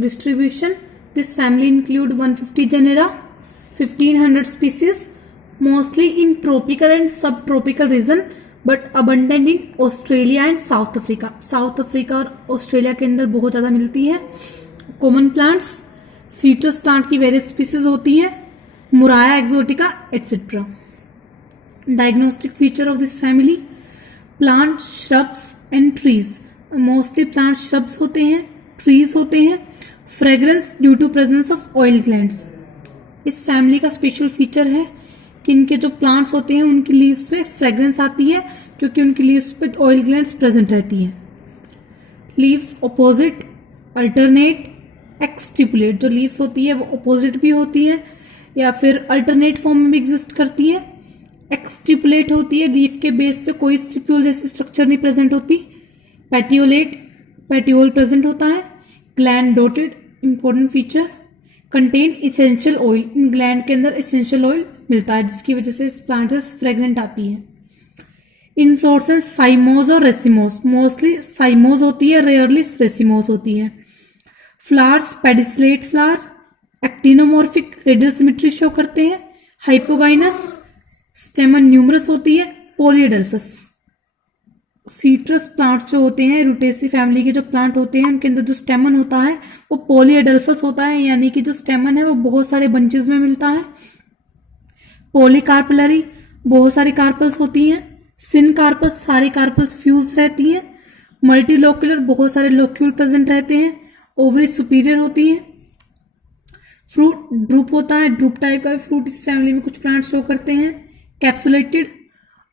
Distribution. This family include 150 genera, 1500 species, mostly in tropical and subtropical region, but abundant in Australia and South Africa. South Africa और Australia के अंदर बहुत ज्यादा मिलती है. Common plants, citrus plant की various species होती है, Murraya exotica etcetera. Diagnostic feature of this family, plant, shrubs and trees. Mostly plant shrubs होते हैं, ट्रीज होते हैं. Fragrance due to presence of oil glands. इस फैमिली का स्पेशल फीचर है कि इनके जो प्लांट्स होते हैं उनकी लीव्स में फ्रेग्रेंस आती है क्योंकि उनकी लीव्स पे ऑयल ग्लैंड्स प्रेजेंट रहती है. Leaves opposite, alternate, exstipulate. जो लीव्स होती है वो अपोजिट भी होती है या फिर अल्टरनेट फॉर्म में भी एग्जिस्ट करती है. एक्सटिपुलेट होती है, लीफ के बेस पे कोई स्टिप्यूल जैसी स्ट्रक्चर नहीं प्रेजेंट होती. पेटियोलेट, पेटियोल प्रेजेंट होता है. Gland dotted, important feature, contain essential oil. इन ग्लैंड के अंदर इसेंशियल ऑयल मिलता है जिसकी वजह से इस प्लांट से फ्रेग्रेंट आती है. इन्फ्लोरेसेंस साइमोज और रेसिमोस. मोस्टली साइमोज होती है, रेयरली रेसिमोस होती है. Flowers pedicellate flower, actinomorphic, radial symmetry show करते हैं. हाइपोगाइनस, स्टेमन न्यूमरस होती है. पॉलीएडल्फस. सीट्रस प्लांट्स जो होते हैं, रूटेसी फैमिली के जो प्लांट होते हैं उनके अंदर जो स्टेमन होता है वो पॉलीएडल्फस होता है, यानी कि जो स्टेमन है वो बहुत सारे बंचेस में मिलता है. पॉलीकार्पलरी, बहुत सारी कार्पल्स होती हैं. सिन कार्पस, सारी कार्पल्स फ्यूज रहती हैं. मल्टीलोक्यूलर, बहुत सारे लोक्यूल प्रेजेंट रहते हैं. ओवरी सुपीरियर होती है. फ्रूट ड्रूप होता है, ड्रूप टाइप का फ्रूट इस फैमिली में कुछ प्लांट शो करते हैं. कैप्सुलेटेड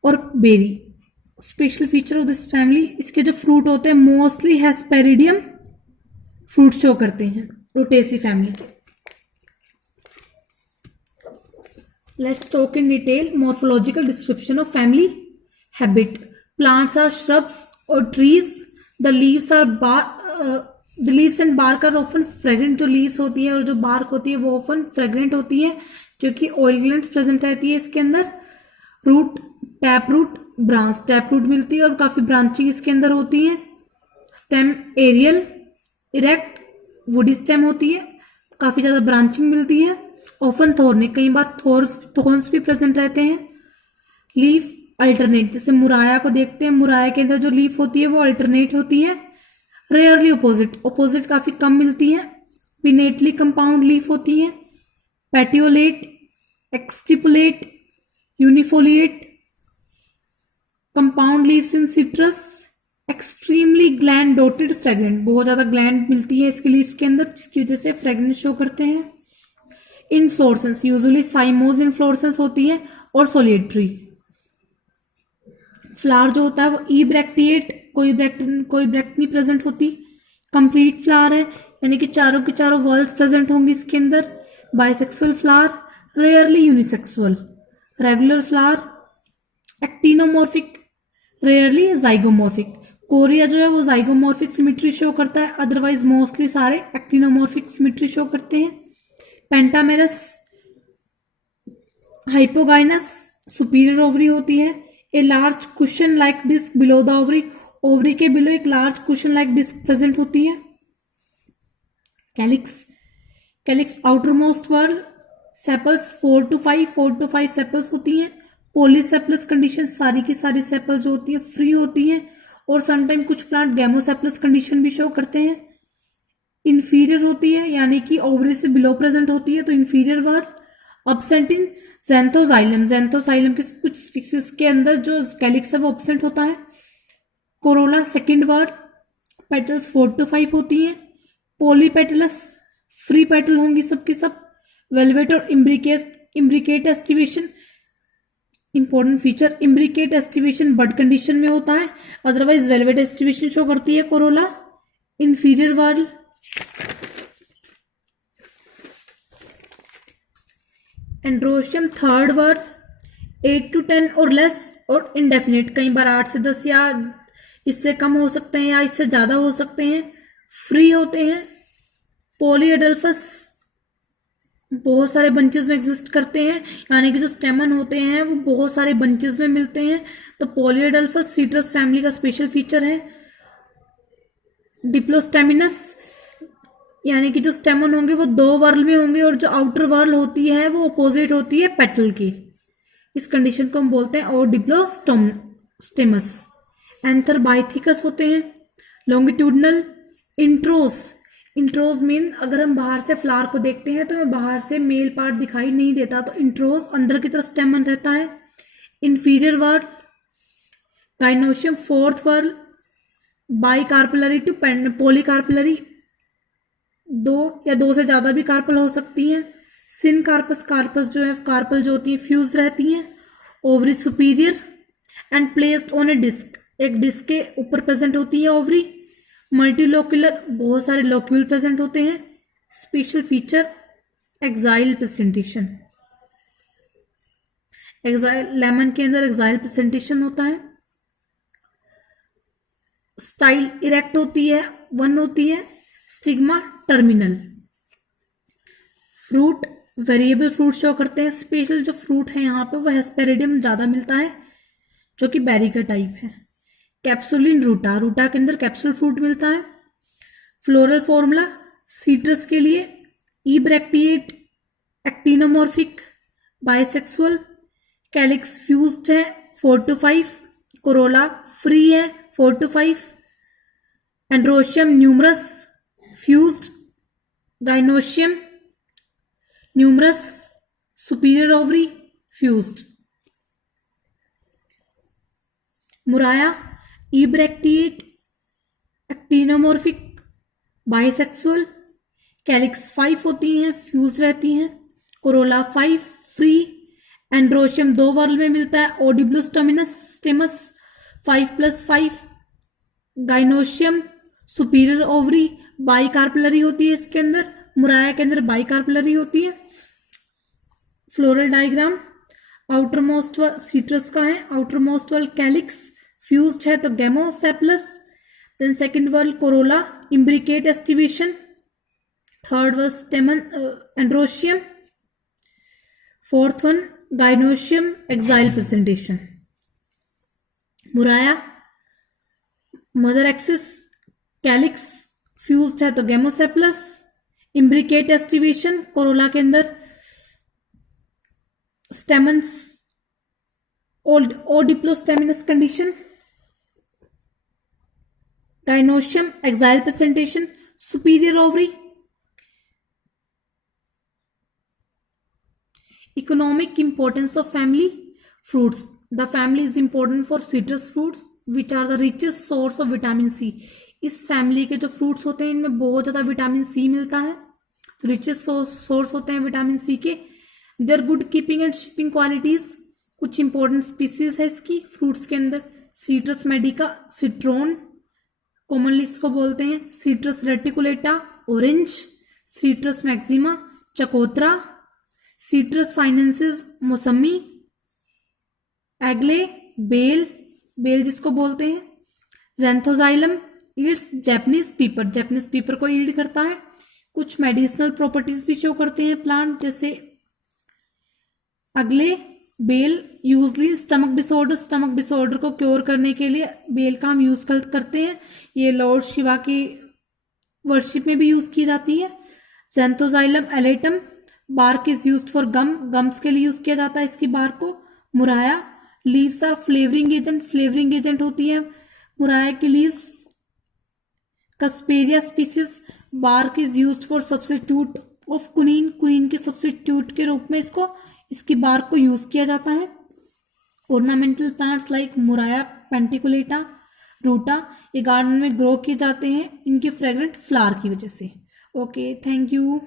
और berry. Special feature of this family, इसके जो फ्रूट होते हैं मोस्टली हेस्पेरिडियम फ्रूट शो करते हैं रूटेसी फैमिली के. Let's talk in detail morphological description of family habit. Plants are shrubs और trees. The leaves and bark are often fragrant. जो leaves होती है और जो बार्क होती है वो ऑफन फ्रेग्रेंट होती है क्योंकि ऑयल ग्लैंड्स प्रेजेंट रहती है इसके अंदर. Root, tap root, branch. Tap root मिलती है और काफी ब्रांचिंग इसके अंदर होती है. Stem aerial, erect, woody stem होती है, काफी ज्यादा ब्रांचिंग मिलती है. ऑफन थॉर्निक, कई बार थॉर्न्स भी प्रेजेंट रहते हैं. लीफ अल्टरनेट, जैसे मुराया को देखते हैं, मुराया के अंदर जो लीफ होती है वो अल्टरनेट होती है. रेयरली अपोजिट, अपोजिट काफी कम मिलती है. पिनेटली कंपाउंड लीफ होती है. Petiolate, exstipulate, unifoliate. Compound leaves in citrus. Extremely gland dotted fragrant, बहुत ज्यादा ग्लैंड मिलती है इसके लीव्स के अंदर जिसकी वजह से फ्रेग्रेंस शो करते हैं. इनफ्लोरेसेंस, यूजुअली साइमोज इनफ्लोरेसेंस होती है और सोलिएट्री. फ्लावर जो होता है वो ई ब्रैक्टिएट, कोई ब्रैक्ट नहीं प्रेजेंट होती. कंप्लीट फ्लावर है यानी कि चारों के चारों वर्ल्स प्रेजेंट होंगी इसके अंदर. Bisexual flower, rarely unisexual. Regular flower. Actinomorphic, rarely zygomorphic. Correa जो है वो जाइगोमॉर्फिक सिमेट्री शो करता है, अदरवाइज मोस्टली सारे एक्टिनोमॉर्फिक सिमेट्री शो करते हैं. पेंटामेरस, हाइपोगाइनस, सुपीरियर ओवरी होती है. A large cushion like disc below the ovary, ovary के बिलो एक large cushion like disc present होती है. Calyx, calyx outer most whorl. Sepals 4 to 5 sepals होती हैं. पॉलीसेपलस कंडीशन, सारी की सारी सेपल्स जो होती है फ्री होती है और समटाइम कुछ प्लांट गैमोसेपलस कंडीशन भी शो करते हैं. इंफीरियर होती है यानी कि ओवरी से बिलो प्रेजेंट होती है तो इंफीरियर वर्ल. अब्सेंट इन ज़ैंथोजाइलम, ज़ैंथोजाइलम के कुछ स्पीसीज के अंदर जो कैलिक्स है वो अब्सेंट होता है. Corolla second whorl. Petals 4 to 5 होती है. पॉलीपेटलस, फ्री पेटल होंगी सबकी सब. वेलवेट और imbricate aestivation. Important feature, imbricate aestivation bud condition में होता है, अदरवाइज वेलवेट एस्टिवेशन शो करती है corolla. Inferior whorl. Androecium third whorl. 8 to 10 और लेस और इंडेफिनिट, कई बार 8 से 10 या इससे कम हो सकते हैं या इससे ज्यादा हो सकते हैं. फ्री होते हैं. पॉलीएडल्फस, बहुत सारे बंचेस में एग्जिस्ट करते हैं यानी कि जो स्टेमन होते हैं वो बहुत सारे बंचेस में मिलते हैं. तो पॉलीएडल्फस सीट्रस फैमिली का स्पेशल फीचर है. डिप्लोस्टेमिनस, यानी कि जो स्टेमन होंगे वो दो वर्ल में होंगे और जो आउटर वर्ल होती है वो अपोजिट होती है पेटल की। इस कंडीशन को हम बोलते हैं ओडिप्लोस्टेमस। एंथर बाइथिकस होते हैं। लॉन्गिट्यूडनल इंट्रोज मीन अगर हम बाहर से फ्लावर को देखते हैं तो हमें बाहर से मेल पार्ट दिखाई नहीं देता, तो इंट्रोज अंदर की तरफ स्टेमन रहता है। Inferior whorl gynoecium. Fourth whorl bicarpellary to polycarpellary, दो या दो से ज्यादा भी कार्पल हो सकती हैं। सिन कार्पस जो है कार्पल जो होती है फ्यूज रहती हैं। Ovary superior and placed on a disc, एक डिस्क के ऊपर प्रेजेंट होती है ओवरी। मल्टीलोक्यूलर, बहुत सारे लोक्यूल प्रेजेंट होते हैं। Special feature axile presentation, lemon के अंदर एक्साइल प्रेजेंटेशन होता है। स्टाइल इरेक्ट होती है, वन होती है। Stigma terminal. Fruit variable fruit show करते हैं। स्पेशल जो फ्रूट है यहाँ पे वो हेस्पेरिडियम ज्यादा मिलता है जो कि बेरी का टाइप है। कैप्सुलिन रूटा के अंदर कैप्सूल फ्रूट मिलता है। फ्लोरल फॉर्मूला सीट्रस के लिए इब्रेक्टिएट, एक्टिनोमॉर्फिक, बाइसेक्सुअल, कैलिक्स फ्यूज्ड है 4 to 5, कोरोला फ्री है 4 to 5, androecium numerous fused, gynoecium numerous superior ovary fused. Murraya ebracteate, actinomorphic, bisexual, calyx 5 होती हैं, फ्यूज रहती हैं। कोरोला 5 फ्री, एंड्रोशियम 2 वर्ल में मिलता है। ओडिब्लोस्टोमिनस 5+5, गाइनोशियम सुपीरियर ओवरी बाइकार्पलरी होती है इसके अंदर। मुराया के अंदर बाइकार्पलरी होती है। Floral diagram outer most citrus का है। Outer most whorl calyx fused है तो gamosepalous. Then second whorl corolla imbricate aestivation. Third whorl stamen androecium. Fourth one gynoecium axile placentation. Murraya mother axis calyx fused है तो gamosepalous. Imbricate aestivation corolla के अंदर। Stamens obdiplostemonous condition. Gynoecium axile placentation, superior ovary. Economic importance of family fruits. The family is important for citrus fruits which are the richest source of vitamin C. इस family के जो fruits होते हैं इनमें बहुत ज्यादा विटामिन सी मिलता है, तो रिचेस्ट सोर्स होते हैं विटामिन सी के। Their good keeping and shipping qualities. कुछ इंपॉर्टेंट स्पीसीज है इसकी फ्रूट्स के अंदर। सीट्रस मेडिका, सिट्रोन कॉमनली इसको बोलते हैं। Citrus reticulata orange, Citrus maxima चकोत्रा, सीट्रस साइनेंसिस मौसमी, एग्ले बेल जिसको बोलते हैं। ज़ैंथोजाइलम ईल्ड्स जापानीज पीपर को ईल्ड करता है। कुछ मेडिसिनल प्रॉपर्टीज भी शो करते हैं प्लांट, जैसे अगले बेल यूजली स्टमक डिसऑर्डर को क्योर करने के लिए बेल का हम यूज करते हैं। ये लॉर्ड शिवा की वर्शिप में भी यूज की जाती है। Zanthoxylum alatum bark is used for gums के लिए यूज किया जाता है इसकी बार्क को। Murraya leaves are flavouring agent होती है मुराया की leaves. Cusparia species bark is used for substitute of quinine के सब्स्टिट्यूट के रूप में इसकी बार्क को यूज किया जाता है। ऑर्नामेंटल प्लांट्स लाइक मुराया पेंटिकुलेटा रूटा ये गार्डन में ग्रो किए जाते हैं इनके फ्रेग्रेंट फ्लावर की वजह से। Okay, thank you.